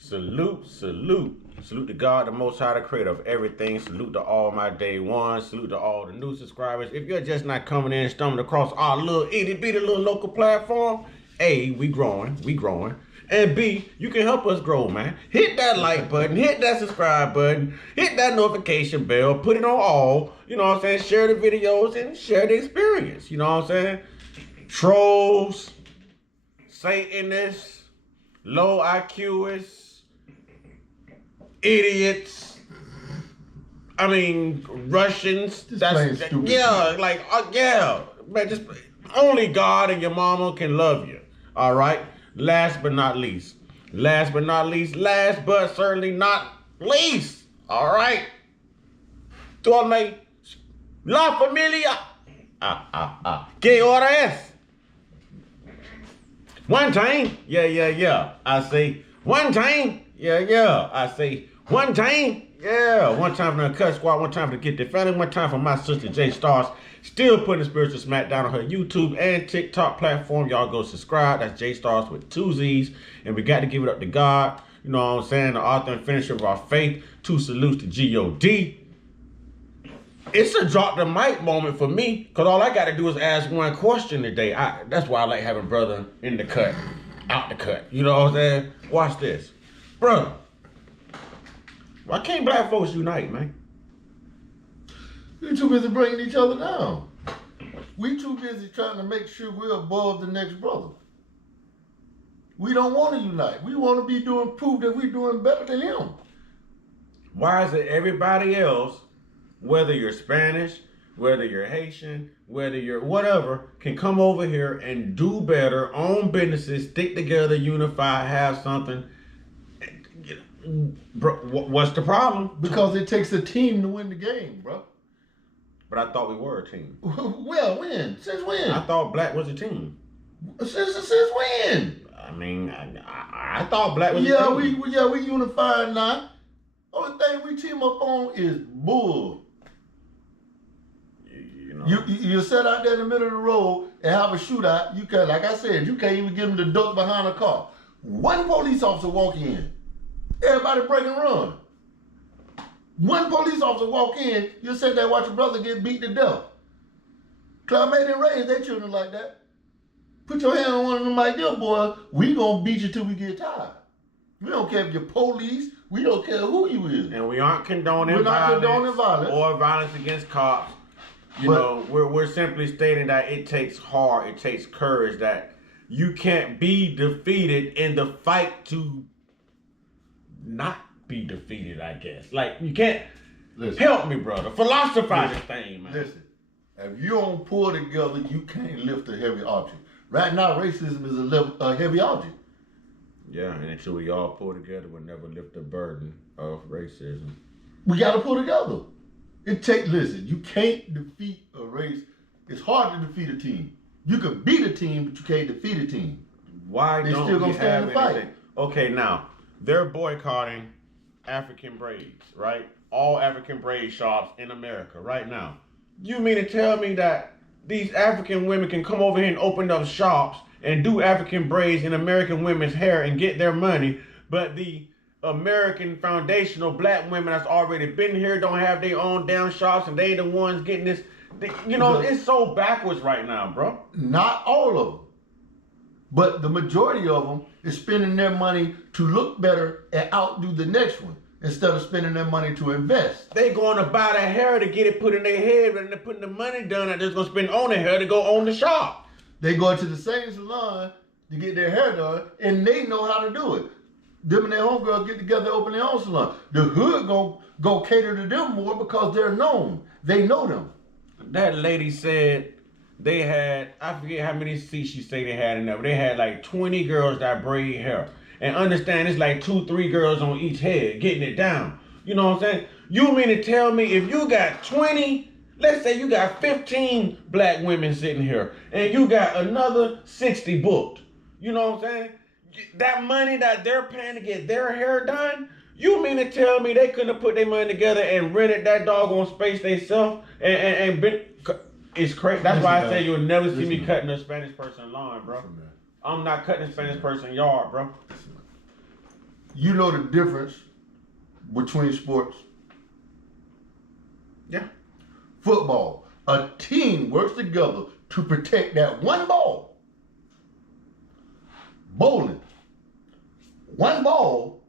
Salute, salute. Salute to God, the Most High, the creator of everything. Salute to all my day ones. Salute to all the new subscribers. If you're just not coming in and stumbling across our little itty bitty little local platform, A, we growing. And B, you can help us grow, man. Hit that like button, hit that subscribe button, hit that notification bell, put it on all. You know what I'm saying? Share the videos and share the experience. You know what I'm saying? Trolls, Satanists, low IQists, idiots. I mean, Russians. That's stupid. Yeah, like yeah, man. Just only God and your mama can love you. All right. Last but not least. Last but certainly not least. All right. Torne la familia. ¿Qué hora es? One time. Yeah. I say one time. Yeah. I say one time. Yeah. One time for the Uncut Squad. One time for the Get the Family. One time for my sister J Stars. Still putting spiritual smackdown on her YouTube and TikTok platform. Y'all go subscribe. That's J Stars with 2 Z's. And we got to give it up to God. You know what I'm saying? The author and finisher of our faith. 2 salutes to G.O.D. It's a drop the mic moment for me, because all I got to do is ask one question today. That's why I like having brother in the cut, out the cut. You know what I'm saying? Watch this. Brother, why can't black folks unite, man? We're too busy bringing each other down. We too busy trying to make sure we're above the next brother. We don't want to unite. We want to be prove that we're doing better than him. Why is it everybody else, whether you're Spanish, whether you're Haitian, whether you're whatever, can come over here and do better, own businesses, stick together, unify, have something? Bro, what's the problem? Because it takes a team to win the game, bro. But I thought we were a team. Well, when? Since when? I thought black was a team. Since when? I mean, I thought black was a team. We unified now. Only thing we team up on is bull. You know. You sit out there in the middle of the road and have a shootout. You can, like I said, you can't even get them to duck behind a car. One police officer walk in, everybody break and run. One police officer walk in, you sit there and watch your brother get beat to death. Cause they didn't raise their children like that. Put your hand on one of them like this, boy. We gonna beat you till we get tired. We don't care if you're police. We don't care who you is. And we aren't condoning violence or violence against cops. You know, we're simply stating that it takes heart, it takes courage, that you can't be defeated in the fight to not be defeated, I guess. Like, you can't. Help me, brother. Philosophize this thing, man. Listen, if you don't pull together, you can't lift a heavy object. Right now, racism is a heavy object. Yeah, and until we all pull together, we'll never lift the burden of racism. We got to pull together. Listen, you can't defeat a race. It's hard to defeat a team. You can beat a team, but you can't defeat a team. Why they don't still gonna we stand have and fight? anything? Okay, now, they're boycotting African braids, right? All African braid shops in America right now. You mean to tell me that these African women can come over here and open up shops and do African braids in American women's hair and get their money, but the American foundational black women that's already been here don't have their own damn shops, and they the ones getting this? It's so backwards right now, bro. Not all of them, but the majority of them is spending their money to look better and outdo the next one, instead of spending their money to invest. They going to buy the hair to get it put in their head, rather than putting the money down that they're going to spend on the hair to go own the shop. They go to the same salon to get their hair done, and they know how to do it. Them and their homegirls get together, open their own salon. The hood go cater to them more because they're known. They know them. That lady said they had, I forget how many seats she said they had in there, but they had like 20 girls that braid hair. And understand, it's like 2-3 girls on each head getting it down. You know what I'm saying? You mean to tell me if you got 20, let's say you got 15 black women sitting here, and you got another 60 booked. You know what I'm saying? That money that they're paying to get their hair done, you mean to tell me they couldn't have put their money together and rented that doggone space themselves and been? It's crazy. That's why I say you'll never see me cutting a Spanish person lawn, bro. I'm not cutting a Spanish person yard, bro. You know the difference between sports? Yeah. Football. A team works together to protect that one ball. Bowling. One ball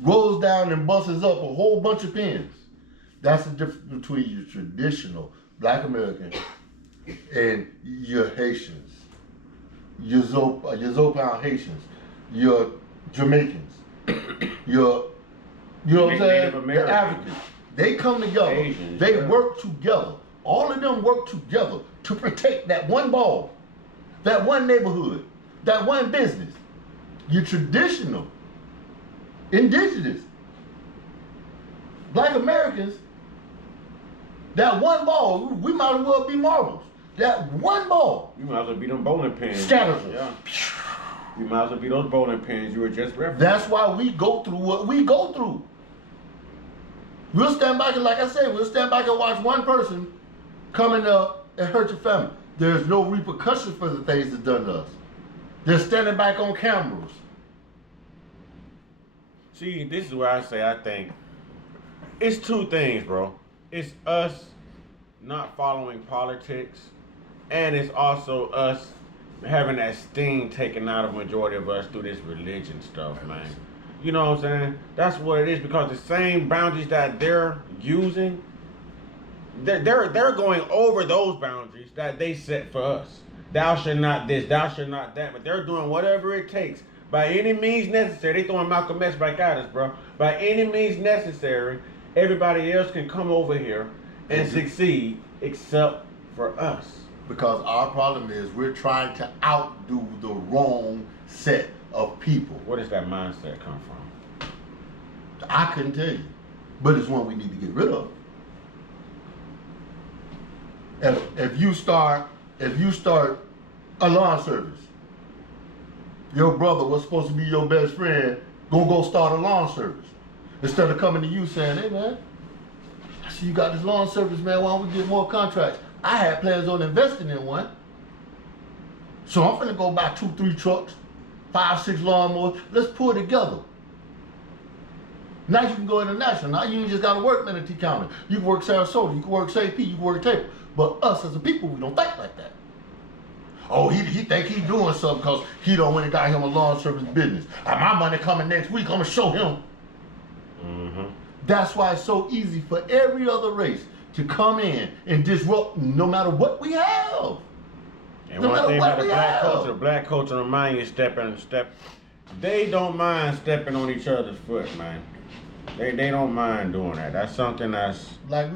rolls down and busts up a whole bunch of pins. That's the difference between your traditional Black American and your Haitians, your Zopan Haitians, your Jamaicans, your, you know what I'm saying? Native Americans. The Africans. They come together. Asians, they yeah. work together. All of them work together to protect that one ball, that one neighborhood, that one business. Your traditional, indigenous, Black Americans, that one ball, we might as well be marbles. That one ball. You might as well be them bowling pins. Scatters us. Yeah. You might as well be those bowling pins you were just referencing. That's why we go through what we go through. We'll stand back and, like I said, we'll stand back and watch one person coming up and hurt your family. There's no repercussions for the things that's done to us. They're standing back on cameras. See, this is where I say I think it's two things, bro. It's us not following politics, and it's also us having that sting taken out of majority of us through this religion stuff, man. You know what I'm saying? That's what it is, because the same boundaries that they're using, they're going over those boundaries that they set for us. Thou shalt not this, thou shalt not that, but they're doing whatever it takes by any means necessary. They throwing Malcolm X back at us, bro. By any means necessary, everybody else can come over here and succeed except for us. Because our problem is we're trying to outdo the wrong set of people. Where does that mindset come from? I couldn't tell you, but it's one we need to get rid of. If you start a lawn service, your brother was supposed to be your best friend, gonna go start a lawn service. Instead of coming to you saying, hey man, I see you got this lawn service, man, why don't we get more contracts? I had plans on investing in one. So I'm finna go buy 2-3 trucks, 5-6 lawnmowers, let's pull it together. Now you can go international. Now you ain't just gotta work Manatee County. You can work Sarasota, you can work St. Pete, you can work Taylor. But us as a people, we don't think like that. Oh, he think he doing something because he don't went and got him a lawn service business. My money coming next week, I'm gonna show him. Mm-hmm. That's why it's so easy for every other race to come in and disrupt no matter what we have. And no one thing about the have. black culture remind you they don't mind stepping on each other's foot, man. They don't mind doing that. That's something that's like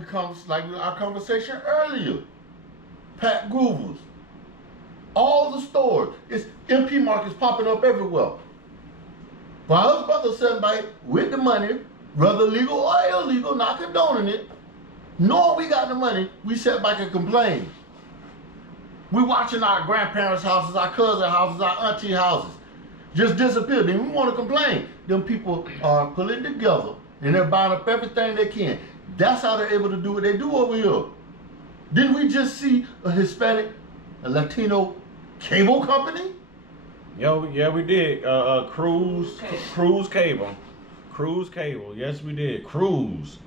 our conversation earlier. Pat Groovers. All the stores. It's MP markets popping up everywhere. While us brothers sitting back with the money, whether legal or illegal, not condoning it, knowing we got the money, we sit back and complain. We watching our grandparents' houses, our cousin houses, our auntie houses just disappear. Then we want to complain. Them people are pulling together and they're buying up everything they can. That's how they're able to do what they do over here. Didn't we just see a Hispanic, a Latino cable company? yeah, we did. Cruise Cable. Cruise Cable. Yes, we did. Cruise.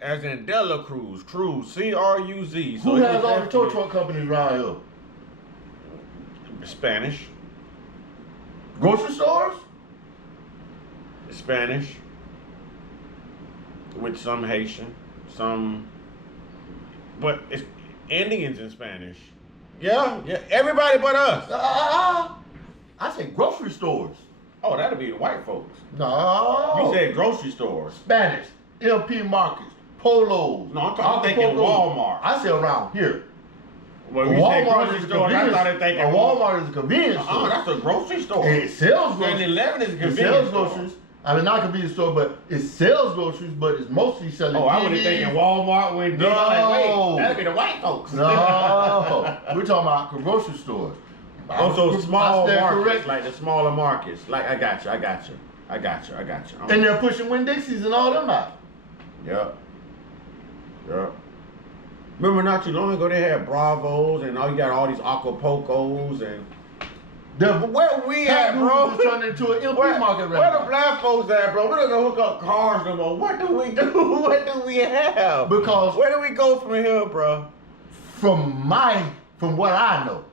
As in Dela Cruz. Cruise. C-R-U-Z. Who has all the tow truck companies around here? Spanish. Grocery stores? Spanish. With some Haitian. But it's Indians in Spanish. Yeah. Everybody but us. I said grocery stores. Oh, that'd be the white folks. No. You said grocery stores. Spanish, LP markets, Polos. No, I'm thinking Walmart. I said around here. Well, you said grocery store, I started thinking Walmart is a convenience store. That's a grocery store. It sells groceries. 7-Eleven is a It convenience sells store. groceries. I mean, not a convenience store, but it sells groceries, but it's mostly selling Oh, I would have thinking Walmart when No. like, wait, that'd be the white folks. No. We're talking about grocery stores. Also small I stand markets, correct. like the smaller markets. Like, I got you. And they're pushing Winn-Dixies and all them out. Yep. Remember not too long ago they had Bravos and now you got all these Acapulcos and Where we at, bro? Just turned into an MP market right Where now. the black folks at, bro? We don't hook up cars no more. What do we do? What do we have? Because where do we go from here, bro? From what I know,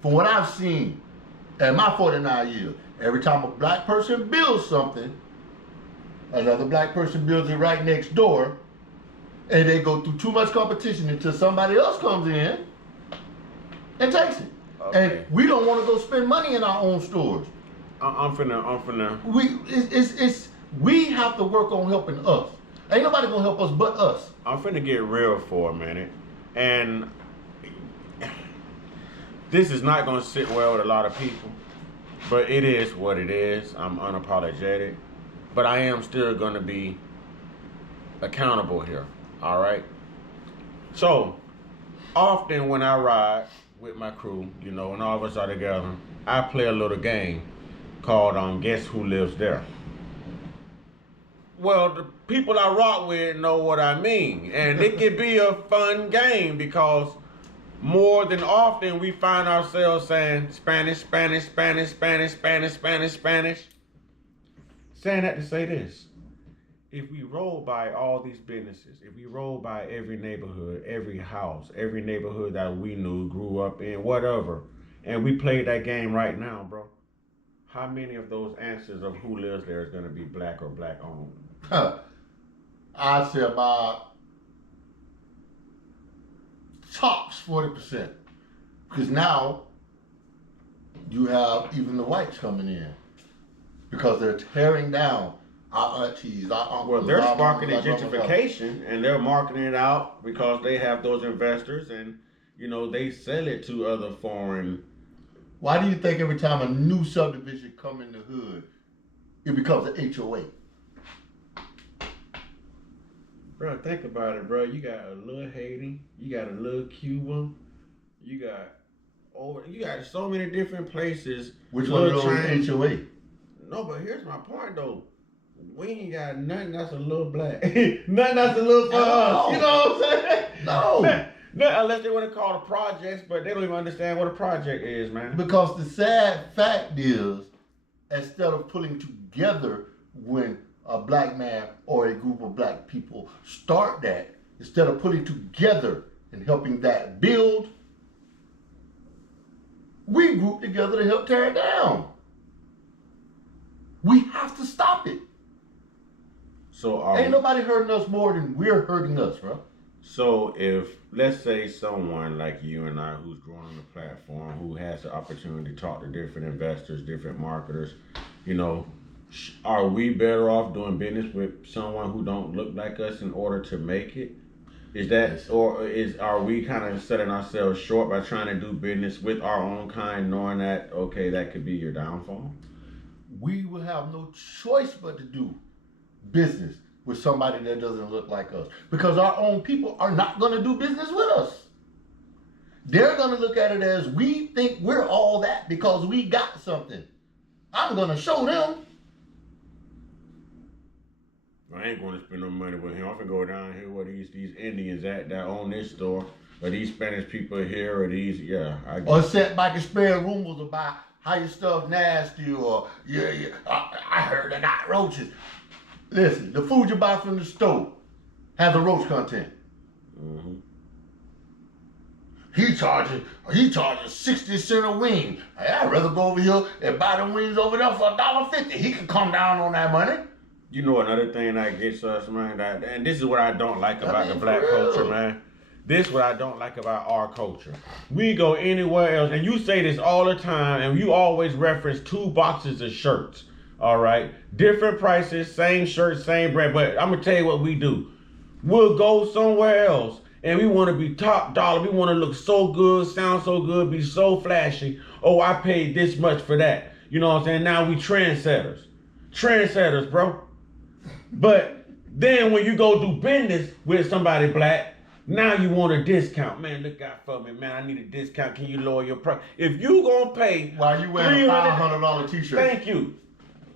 from what I've seen in my 49 years, every time a black person builds something, another black person builds it right next door, and they go through too much competition until somebody else comes in and takes it. Okay. And we don't want to go spend money in our own stores. I'm finna. We have to work on helping us. Ain't nobody gonna help us but us. I'm finna get real for a minute, and this is not gonna sit well with a lot of people, but it is what it is. I'm unapologetic, but I am still gonna be accountable here. All right. So often when I ride with my crew, you know, when all of us are together, I play a little game called Guess Who Lives There. Well, the people I rock with know what I mean, and it can be a fun game because more than often we find ourselves saying Spanish, Spanish, Spanish, Spanish, Spanish, Spanish, Spanish. Saying that to say this. If we roll by all these businesses, if we roll by every neighborhood, every house, every neighborhood that we knew, grew up in, whatever, and we played that game right now, bro, how many of those answers of who lives there is going to be black or black owned? I'd say about tops 40%. Because now you have even the whites coming in because they're tearing down our aunties, our uncles. Well, they're sparking gentrification, and they're marketing it out because they have those investors, and you know they sell it to other foreign. Why do you think every time a new subdivision come in the hood, it becomes an HOA? Bro, think about it, bro. You got a little Haiti, you got a little Cuba, you got so many different places. Which one of those HOA? No, but here's my point though. We ain't got nothing that's a little black. Nothing that's a little for us. You know what I'm saying? No. No, unless they want to call it projects, but they don't even understand what a project is, man. Because the sad fact is, instead of pulling together when a black man or a group of black people start that, instead of pulling together and helping that build, we group together to help tear it down. We have to stop it. So ain't nobody hurting us more than we're hurting us, bro. So if, let's say, someone like you and I who's growing on the platform, who has the opportunity to talk to different investors, different marketers, you know, are we better off doing business with someone who don't look like us in order to make it? Is that, or are we kind of setting ourselves short by trying to do business with our own kind, knowing that, okay, that could be your downfall? We will have no choice but to do business with somebody that doesn't look like us, because our own people are not going to do business with us. They're going to look at it as we think we're all that because we got something. I'm going to show them. I ain't going to spend no money with him. I'm going to go down here where these Indians at that own this store, or these Spanish people here, or these, yeah. Or sit back and spare rumors about how your stuff nasty, or I heard I got roaches. Listen, the food you buy from the store has a roach content. Mm-hmm. He charges 60 cents a wing. Hey, I'd rather go over here and buy the wings over there for $1.50. He can come down on that money. You know another thing that gets us, man, and this is what I don't like about the black culture, man. This is what I don't like about our culture. We go anywhere else, and you say this all the time, and you always reference 2 boxes of shirts. All right, different prices, same shirt, same brand. But I'm gonna tell you what we do. We'll go somewhere else, and we want to be top dollar. We want to look so good, sound so good, be so flashy. Oh, I paid this much for that. You know what I'm saying? Now we trendsetters, bro. But then when you go do business with somebody black, now you want a discount. Man, look out for me, man. I need a discount. Can you lower your price? If you gonna pay, while you wearing a $500 t-shirt.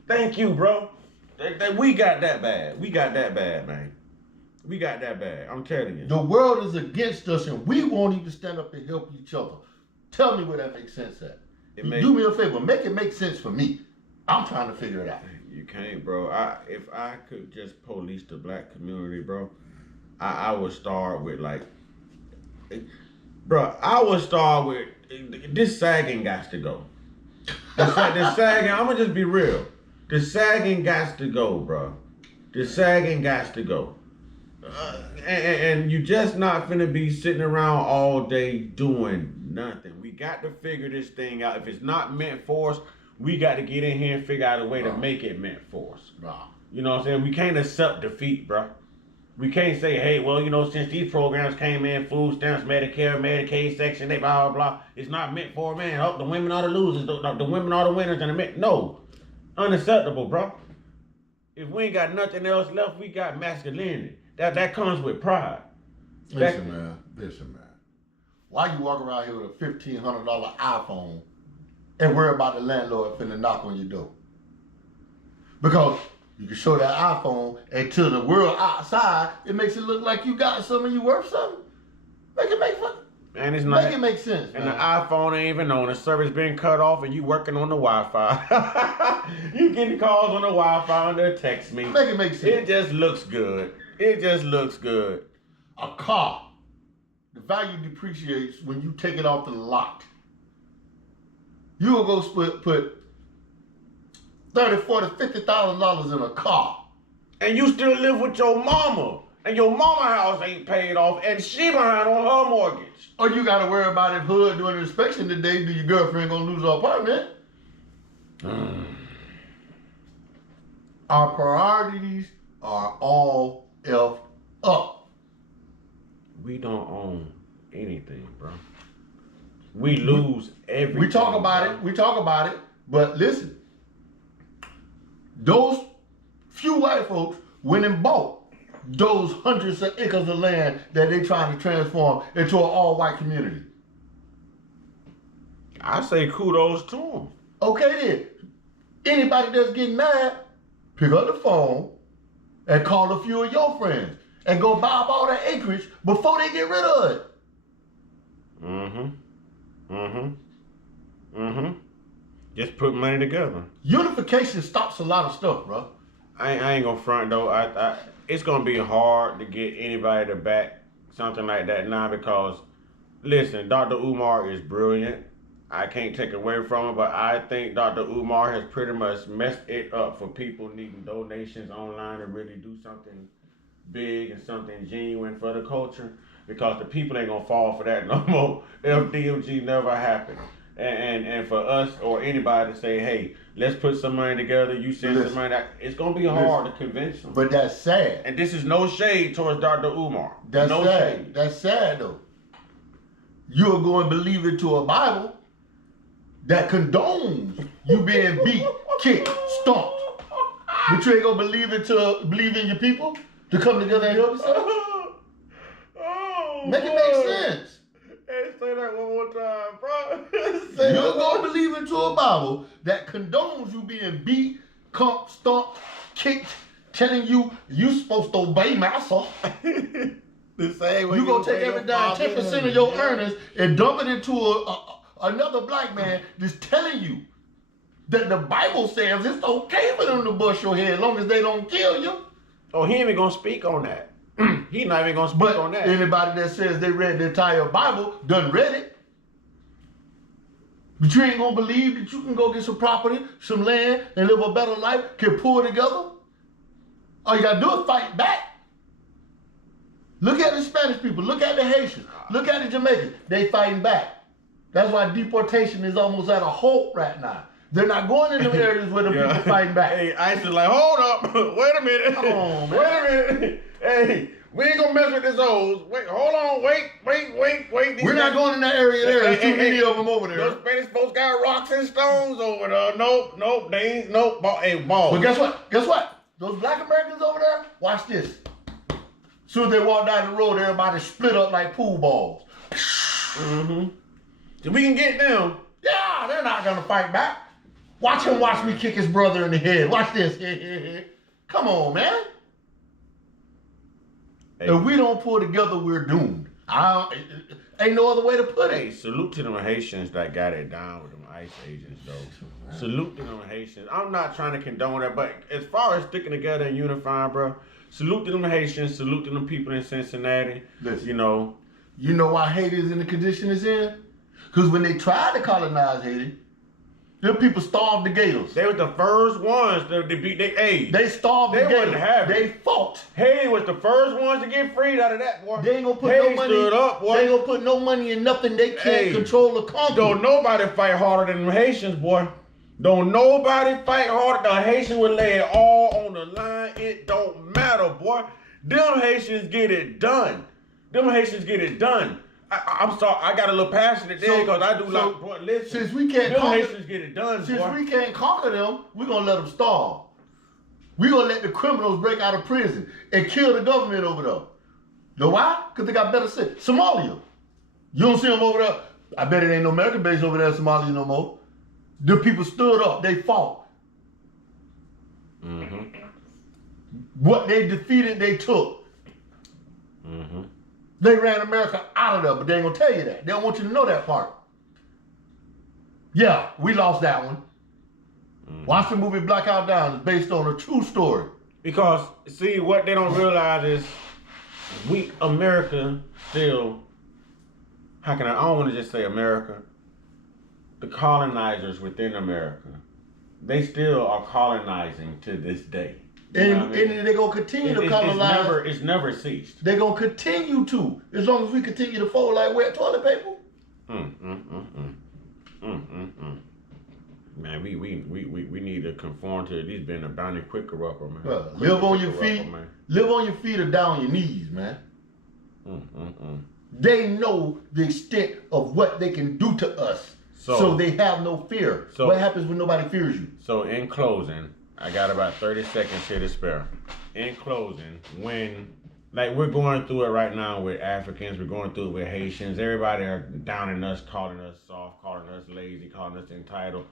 Thank you, bro. We got that bad. We got that bad, man. We got that bad. I'm telling you. The world is against us, and we won't even stand up and help each other. Tell me where that makes sense at. Do me a favor, make it make sense for me. I'm trying to figure it out. You can't, bro. If I could just police the black community, bro, I would start with like, bro. I would start with this sagging got to go. The sagging. I'm gonna just be real. The sagging got to go, bro. The sagging got to go. And you just not finna be sitting around all day doing nothing. We got to figure this thing out. If it's not meant for us, we got to get in here and figure out a way to make it meant for us. You know what I'm saying? We can't accept defeat, bro. We can't say, hey, well, you know, since these programs came in, food stamps, Medicare, Medicaid, Section 8, blah, blah, blah, it's not meant for a man. Oh, the women are the losers, the women are the winners, and the men. No. Unacceptable, bro. If we ain't got nothing else left, we got masculinity. That comes with pride. Listen, man. Why you walk around here with a $1,500 iPhone and worry about the landlord finna knock on your door? Because you can show that iPhone, and to the world outside, it makes it look like you got something, you worth something. Make it make fun. And it's not. Make it make sense, and man. the iPhone ain't even on. The service been cut off, and you working on the Wi-Fi. You getting calls on the Wi-Fi, and they'll text me. Make it make sense. It just looks good. It just looks good. A car, the value depreciates when you take it off the lot. You will go put $30,000, $40,000, $50,000 in a car. And you still live with your mama. And your mama house ain't paid off, and she behind on her mortgage. Or you gotta worry about if Hood doing an inspection today, do your girlfriend gonna lose her apartment? Our priorities are all F up. We don't own anything, bro. We lose everything. We talk about it, but listen. Those few white folks went and bought those hundreds of acres of land that they trying to transform into an all-white community. I say kudos to them. Okay then. Anybody that's getting mad, pick up the phone and call a few of your friends and go buy up all that acreage before they get rid of it. Just put money together. Unification stops a lot of stuff, bro. I ain't gonna front though. It's gonna be hard to get anybody to back something like that now because, listen, Dr. Umar is brilliant. I can't take away from him, but I think Dr. Umar has pretty much messed it up for people needing donations online to really do something big and something genuine for the culture because the people ain't gonna fall for that no more. FDMG never happened. And for us or anybody to say, hey, let's put some money together, you send some money, it's going to be hard to convince them. But that's sad. And this is no shade towards Dr. Umar. That's no sad. shade. That's sad, though. You're going to believe into a Bible that condones you being beat, kicked, stomped. But you ain't going to believe in your people to come together and help yourself? Make it make sense. Hey, say that one more time, bro. You're going to believe into a Bible that condones you being beat, stomped, kicked, telling you supposed to obey master. The same way you're going to take every dime, 10% of your earnings and dump it into another black man just telling you that the Bible says it's okay for them to bust your head as long as they don't kill you. Oh, he ain't even going to speak on that. He not even gonna speak on that. Anybody that says they read the entire Bible done read it. But you ain't gonna believe that you can go get some property, some land, and live a better life, can pull together. All you gotta do is fight back. Look at the Spanish people, look at the Haitians, look at the Jamaicans. They fighting back. That's why deportation is almost at a halt right now. They're not going in the areas where the people fighting back. Hey, ICE is like, hold up, wait a minute. Come on, man. Wait a minute. Hey, we ain't gonna mess with this hoes. Wait, hold on, wait. We're not going in that area there. There's too many of them over there. Those Spanish folks got rocks and stones over there. Nope, they ain't, nope. Hey, balls. But guess what? Those black Americans over there, watch this. Soon as they walk down the road, everybody split up like pool balls. So we can get them. Yeah, they're not gonna fight back. Watch him watch me kick his brother in the head. Watch this. Come on, man. Hey. If we don't pull together, we're doomed. I Ain't no other way to put Hey, it. salute to them Haitians that got it down with them ICE agents, though. Salute to them Haitians. I'm not trying to condone that, but as far as sticking together and unifying, bro, salute to them Haitians. Salute to them people in Cincinnati. Listen. You know. You know why Haiti is in the condition it's in? Because when they tried to colonize Haiti, them people starved the gators. They was the first ones to beat their age. They starved the They gators. wouldn't have it. They fought. Haiti was the first ones to get freed out of that, boy. They ain't gonna put Haiti no money. stood up, boy. They ain't gonna put no money in nothing they can't Hey, control or conquer. Don't nobody fight harder than them Haitians, boy. Don't nobody fight harder. The Haitians will lay it all on the line. It don't matter, boy. Them Haitians get it done. Them Haitians get it done. I'm sorry, I got a little passionate there because I do like, boy, listen. Since we can't them conquer, Haitians get it done, since boy. we can't conquer them, we're gonna let them starve. We're gonna let the criminals break out of prison and kill the government over there. Know why? Because they got better shit. Somalia. You don't see them over there. I bet it ain't no American base over there in Somalia no more. The people stood up. They fought. Mm-hmm. What they defeated, they took. Mm-hmm. They ran America out of there, but they ain't gonna tell you that. They don't want you to know that part. Yeah, we lost that one. Mm-hmm. Watch the movie Blackout Down. It's based on a true story. Because, see, what they don't realize is we, America, still, I don't want to just say America, the colonizers within America, they still are colonizing to this day. You know what I mean? And they're going to continue to colonize. It's never ceased. They're going to continue to, as long as we continue to fold like wet toilet paper. Man, we need to conform to at least being a bounty quicker upper, man. Live on your feet. Live on your feet or down on your knees, man. They know the extent of what they can do to us. So they have no fear. So what happens when nobody fears you? So in closing, I got about 30 seconds here to spare. In closing, when like we're going through it right now with Africans, we're going through it with Haitians, everybody are downing us, calling us soft, calling us lazy, calling us entitled.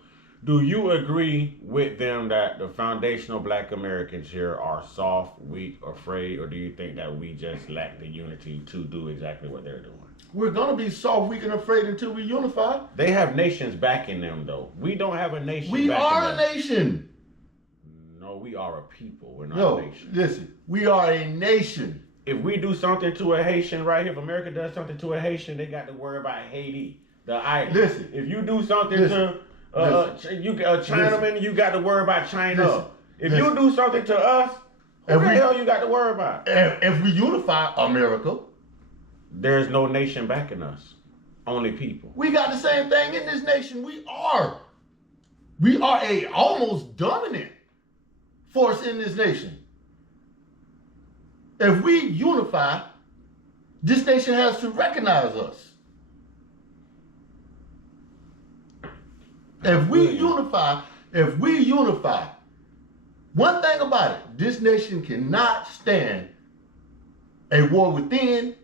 Do you agree with them that the foundational Black Americans here are soft, weak, afraid, or do you think that we just lack the unity to do exactly what they're doing? We're going to be soft, weak, and afraid until we unify. They have nations backing them, though. We don't have a nation We backing are them. a nation. No, we are a people. We're not No, a nation. listen. We are a nation. If we do something to a Haitian right here, if America does something to a Haitian, they got to worry about Haiti, the island. Listen. If you do something Listen. to a Chinaman, you got to worry about China. If you do something to us, who the hell you got to worry about? If we unify America, there's no nation backing us. Only people. we got the same thing in this nation. We are a almost dominant force in this nation. If we unify, this nation has to recognize us. If we unify, one thing about it, this nation cannot stand a war within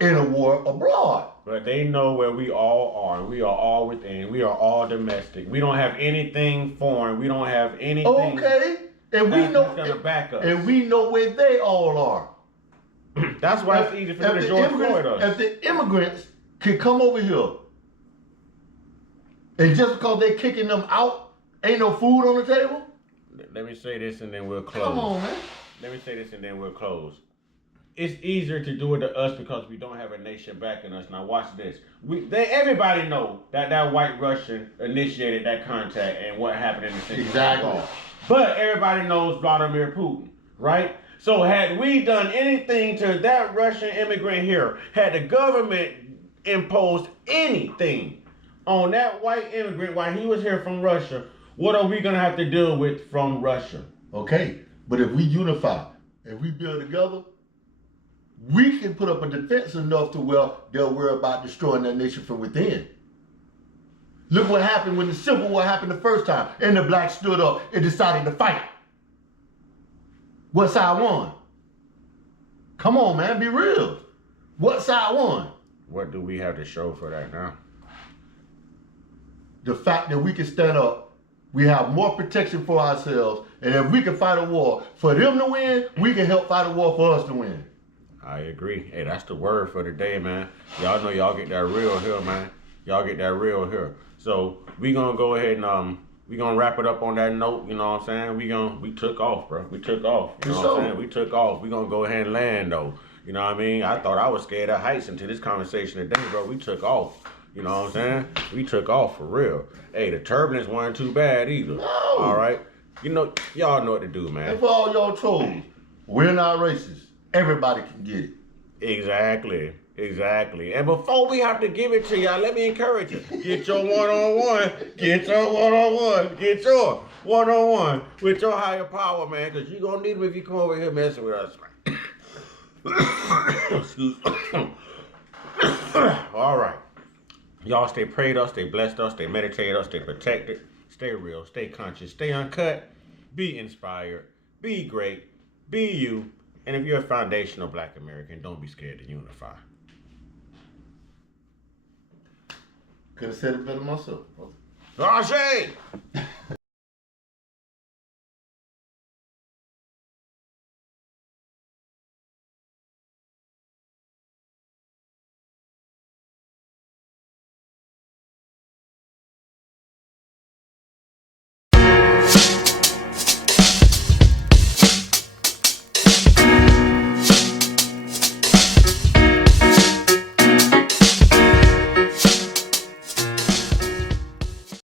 and a war abroad. But they know where we all are. We are all within. We are all domestic. We don't have anything foreign. We don't have anything. Okay, and we know that's gonna back us. and we know where they all are. That's why it's easy for them to George Floyd us. If the immigrants can come over here, and just because they kicking them out, ain't no food on the table. Let me say this and then we'll close. Come on, man. Let me say this and then we'll close. It's easier to do it to us because we don't have a nation backing us. Now watch this. Everybody know that white Russian initiated that contact and what happened in the Central Exactly. War. But everybody knows Vladimir Putin, right? So had we done anything to that Russian immigrant here, had the government imposed anything on that white immigrant while he was here from Russia, what are we gonna have to deal with from Russia? Okay, but if we unify, if we build together, we can put up a defense enough to where they'll worry about destroying that nation from within. Look what happened when the Civil War happened the first time, and the blacks stood up and decided to fight. What side won? Come on, man, be real. What side won? What do we have to show for that now? The fact that we can stand up, we have more protection for ourselves, and if we can fight a war for them to win, we can help fight a war for us to win. I agree. Hey, that's the word for the day, man. Y'all know y'all get that real here, man. Y'all get that real here. So we gonna go ahead and we gonna wrap it up on that note. You know what I'm saying? We took off, bro. We took off. You know what I'm saying? We took off. We gonna go ahead and land though. You know what I mean? I thought I was scared of heights until this conversation today, bro. We took off. You know what I'm saying? We took off for real. Hey, the turbulence wasn't too bad either. No. All right. You know, y'all know what to do, man. And for all y'all trolls, we're not racist. Everybody can get it. Exactly. Exactly. And before we have to give it to y'all, let me encourage you. Get your one-on-one. Get your one-on-one. Get your one-on-one with your higher power, man, because you're going to need them if you come over here messing with us. Excuse me. All right. Y'all stay prayed up, stay blessed up, stay meditated up, stay protected, stay real, stay conscious, stay uncut, be inspired, be great, be you. And if you're a foundational Black American, don't be scared to unify. Could have said it better myself. Rajay!